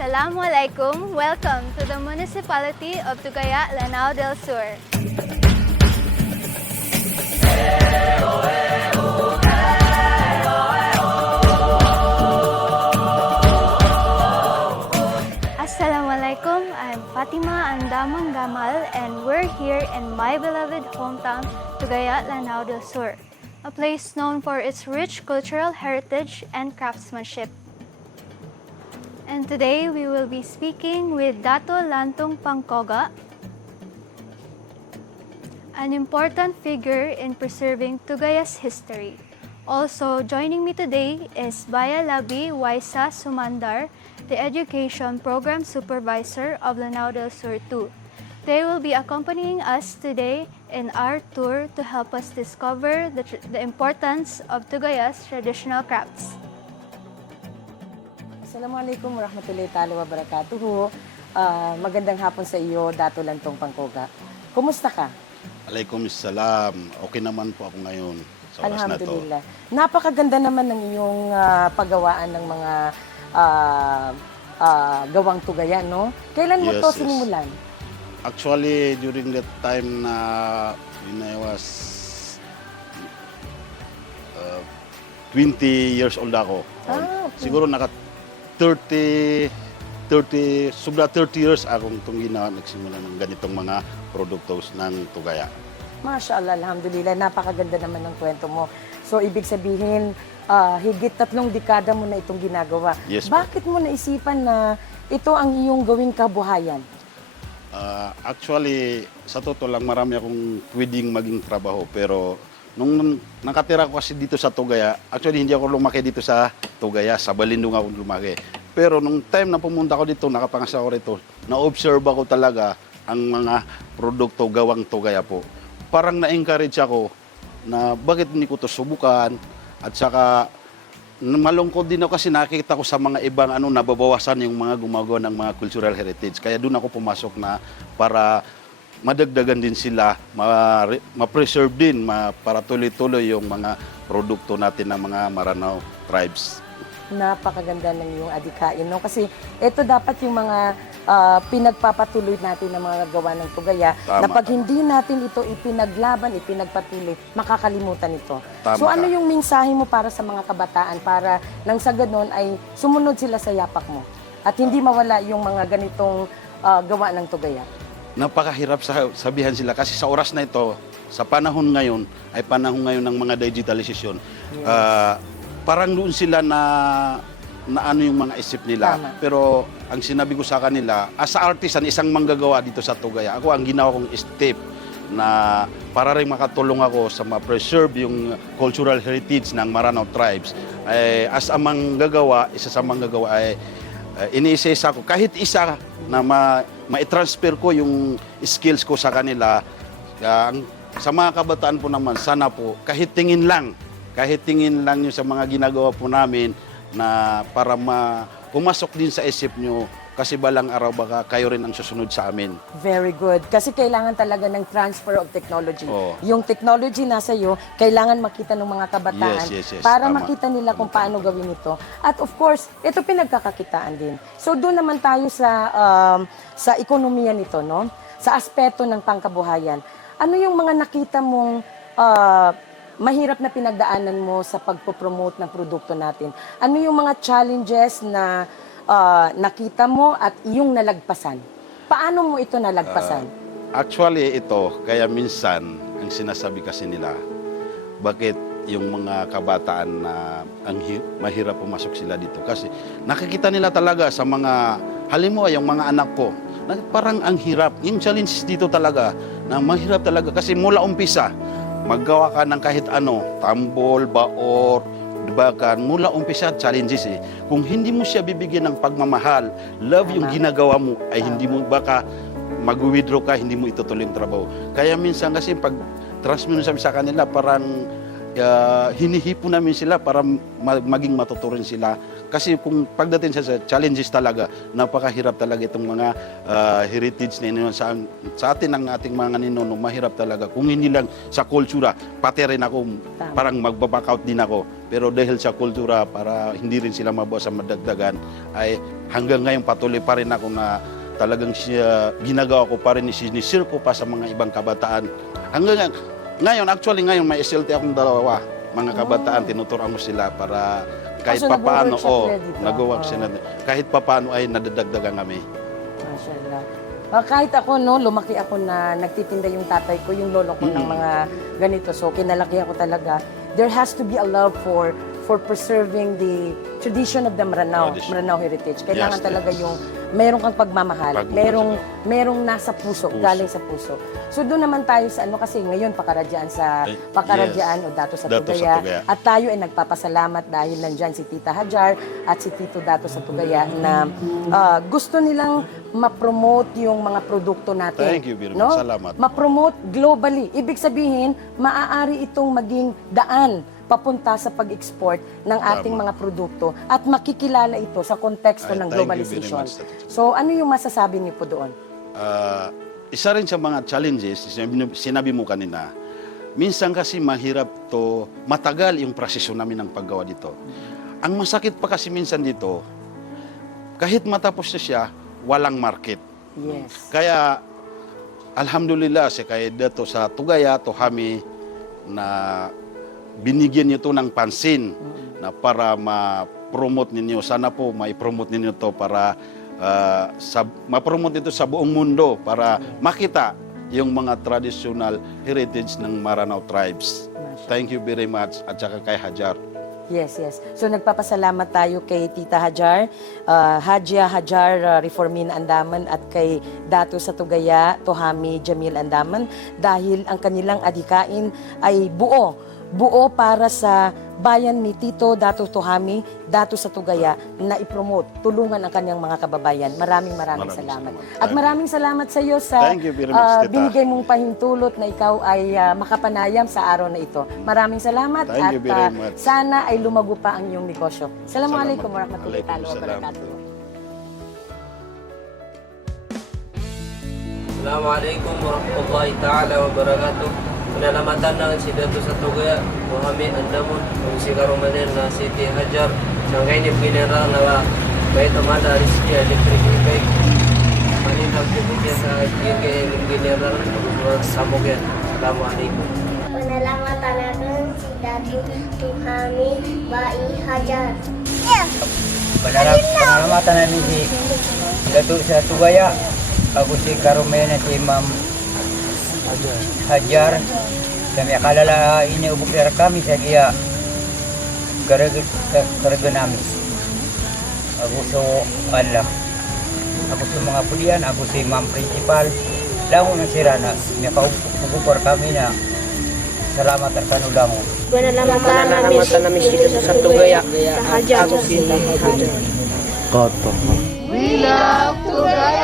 Assalamualaikum. Welcome to the municipality of Tugaya, Lanao del Sur. Assalamualaikum. I'm Fatima Andamang Gamal and we're here in my beloved hometown, Tugaya, Lanao del Sur, a place known for its rich cultural heritage and craftsmanship. And today we will be speaking with Dato Lantong Pangkoga, an important figure in preserving Tugaya's history. Also joining me today is Baya Labi Waisa Sumandar, the Education Program Supervisor of Lanao del Sur 2. They will be accompanying us today in our tour to help us discover the, the importance of Tugaya's traditional crafts. Assalamualaikum warahmatullahi ta'ala wabarakatuhu. Ah, magandang hapon sa iyo, Dato Lantong Pangkoga. Kumusta ka? Alaikum salam. Okay naman po ako ngayon sa oras na to. Alhamdulillah. Napakaganda naman ng iyong ah, paggawaan ng mga ah, ah, gawang tugayan, no? Kailan mo Yes, to yes. sinimulan? Actually, during that time na when I was uh, 20 years old ako. Ah, okay. Siguro naka 30 30 sobra 30 years akong itong ginawa nagsimula ng ganitong mga produktos ng Tugaya. Masya Allah, Alhamdulillah. Napakaganda naman ng kwento mo. So, ibig sabihin, ah, higit tatlong dekada mo na itong ginagawa. Yes, po. Bakit mo naisipan na ito ang iyong gawing kabuhayan? Ah, actually, sa totoo lang, marami akong pwedeng maging trabaho. Pero nung nakatira ko kasi dito sa Tugaya, actually hindi ako lumaki dito sa Tugaya, sa Balindong ako lumaki. Pero nung time na pumunta ko dito, nakapangas ako rito, na-observe ako talaga ang mga produkto gawang Tugaya po. Parang na-encourage ako na bakit hindi ko to subukan at saka malungkot din ako kasi nakikita ko sa mga ibang ano nababawasan yung mga gumagawa ng mga cultural heritage. Kaya doon ako pumasok na para madagdagan din sila, ma- ma-preserve din, ma- para tuloy-tuloy yung mga produkto natin ng mga Maranao tribes. napakaganda ng iyong adikain. No? Kasi ito dapat yung mga ah, pinagpapatuloy natin ng mga gawa ng tugaya Tama na pag ka. hindi natin ito ipinaglaban, ipinagpatuloy, makakalimutan ito. Tama so ano ka. yung mensahe mo para sa mga kabataan para nang sa ganun ay sumunod sila sa yapak mo at hindi mawala yung mga ganitong ah, gawa ng tugaya? Napakahirap sa, sabihan sila kasi sa oras na ito, sa panahon ngayon, ay panahon ngayon ng mga digitalization. Ah, parang doon sila na na ano yung mga isip nila. Tama. Pero ang sinabi ko sa kanila, as a artisan, isang manggagawa dito sa Tugaya, ako ang ginawa kong step na para rin makatulong ako sa ma-preserve yung cultural heritage ng Maranao tribes. Ay, as a manggagawa, isa sa manggagawa ay uh, iniisa-isa ko. Kahit isa na ma, ma-transfer ko yung skills ko sa kanila, ang- sa mga kabataan po naman, sana po, kahit tingin lang, kahit tingin lang yung sa mga ginagawa po namin na para ma, pumasok din sa isip nyo kasi balang araw baka kayo rin ang susunod sa amin. Very good. Kasi kailangan talaga ng transfer of technology. Oo. Yung technology nasa iyo, kailangan makita ng mga kabataan Yes, yes, yes. para Tama. makita nila kung paano gawin ito. At of course, ito pinagkakakitaan din. So doon naman tayo sa um, sa ekonomiya nito, no? Sa aspeto ng pangkabuhayan. Ano yung mga nakita mong ah, mahirap na pinagdaanan mo sa pagpo-promote ng produkto natin? Ano yung mga challenges na ah, nakita mo at iyong nalagpasan? Paano mo ito nalagpasan? Actually, ito, kaya minsan, ang sinasabi kasi nila, bakit yung mga kabataan na ang hi- mahirap pumasok sila dito. Kasi nakikita nila talaga sa mga, halimbawa yung mga anak ko, na parang ang hirap. Yung challenge dito talaga, na mahirap talaga. Kasi mula umpisa, maggawa ka ng kahit ano, tambol, baor, diba mula umpisa, challenges eh. Kung hindi mo siya bibigyan ng pagmamahal, love yung ginagawa mo, ay hindi mo baka mag-withdraw ka, hindi mo itutuloy yung trabaho. Kaya minsan kasi pag transmit namin sa kanila, parang ah, hinihipo namin sila para ma- maging matuturin sila Kasi kung pagdating sa, challenges talaga, napakahirap talaga itong mga ah, heritage na iniwan sa, sa atin ng ating mga ninuno, mahirap talaga. Kung hindi lang sa kultura, pati rin ako, Tama. parang magbaback out din ako. Pero dahil sa kultura, para hindi rin sila mabawas sa madagdagan, ay hanggang ngayon patuloy pa rin ako na talagang siya, ginagawa ko pa rin, sinisir ko pa sa mga ibang kabataan. Hanggang ngayon, actually ngayon may SLT akong dalawa. Mga kabataan, tinuturuan ko sila para kahit Ah, so papaano, nag-workshop oh, sila dito? nag-work Ah. sila. Kahit papaano ay nadadagdagan kami. Mashallah. Ah, kahit ako, no, lumaki ako na nagtitinda yung tatay ko, yung lolo ko ng mga ganito. So, kinalakihan ko talaga. There has to be a love for for preserving the tradition of the Maranao, Tradition. Maranao heritage. Kailangan Yes, talaga yes. yung merong kang pagmamahal, Pagmamahal. merong merong nasa puso, Puso. galing sa puso. So doon naman tayo sa ano kasi ngayon pakaradyaan sa Ay, pakaradyaan o dato sa Dato sa Tugaya. Tugaya. At tayo ay nagpapasalamat dahil nandyan si Tita Hajar at si Tito Dato sa Tugaya na ah, gusto nilang ma-promote yung mga produkto natin. Thank you much. Salamat. Ma-promote globally. Ibig sabihin, maaari itong maging daan papunta sa pag-export ng ating Tama. mga produkto at makikilala ito sa konteksto Ay, ng thank you very globalization. much. So ano yung masasabi niyo po doon? Ah, isa rin sa mga challenges, sinabi, sinabi mo kanina, minsan kasi mahirap to, matagal yung proseso namin ng paggawa dito. Ang masakit pa kasi minsan dito, kahit matapos na siya, walang market. Yes. Kaya, alhamdulillah, si kay dito sa Tugaya, Tohami, na binigyan niyo to ng pansin na para ma-promote ninyo. Sana po mai-promote ninyo to para ah, sa, ma-promote ito sa buong mundo para makita yung mga traditional heritage ng Maranao tribes. Thank you very much at saka kay Hajar. Yes, yes. So nagpapasalamat tayo kay Tita Hajar, uh, Hajia Hajar uh, Reformin Andaman at kay Dato sa Tugaya, Tohami Jamil Andaman dahil ang kanilang adhikain ay buo, buo para sa bayan ni Tito Dato Tohami, Dato sa Tugaya na ipromote, tulungan ang kanyang mga kababayan. Maraming maraming, Maraming salamat. salamat. At maraming salamat sa iyo sa Thank you very much, uh, binigay mong pahintulot na ikaw ay uh, makapanayam sa araw na ito. Maraming salamat Thank at you very uh, much. sana ay lumago pa ang iyong negosyo. Assalamualaikum Salamat. warahmatullahi wabarakatuh. Assalamualaikum warahmatullahi taala wabarakatuh. Penalamatan ng si Dato sa Tugaya, Muhammad Andamun, ang si Karumanen na Siti Hajar, sangkay ni General na Bayt Amada Rizki Electric Bike. Manitang pupukya sa GKM General, ang samog yan. Assalamualaikum. Penelamatan akan si Datu Tuhami Bai Hajar. Penala- Penalamatan na ni si Datuk sa Tugaya. Ako si Karumena si Imam Hajar. Kami akalala ini ubuk dari kami sa dia karga namin. Ako sa Allah. Ako sa mga pulian, ako si Imam Principal. Lango na si Rana. May kaupupar kami na salamat at kanulango. Penelamatan Penalamatan namin si Dato sa Tugaya, Hajar. ako si Hajar. We love Tugaya.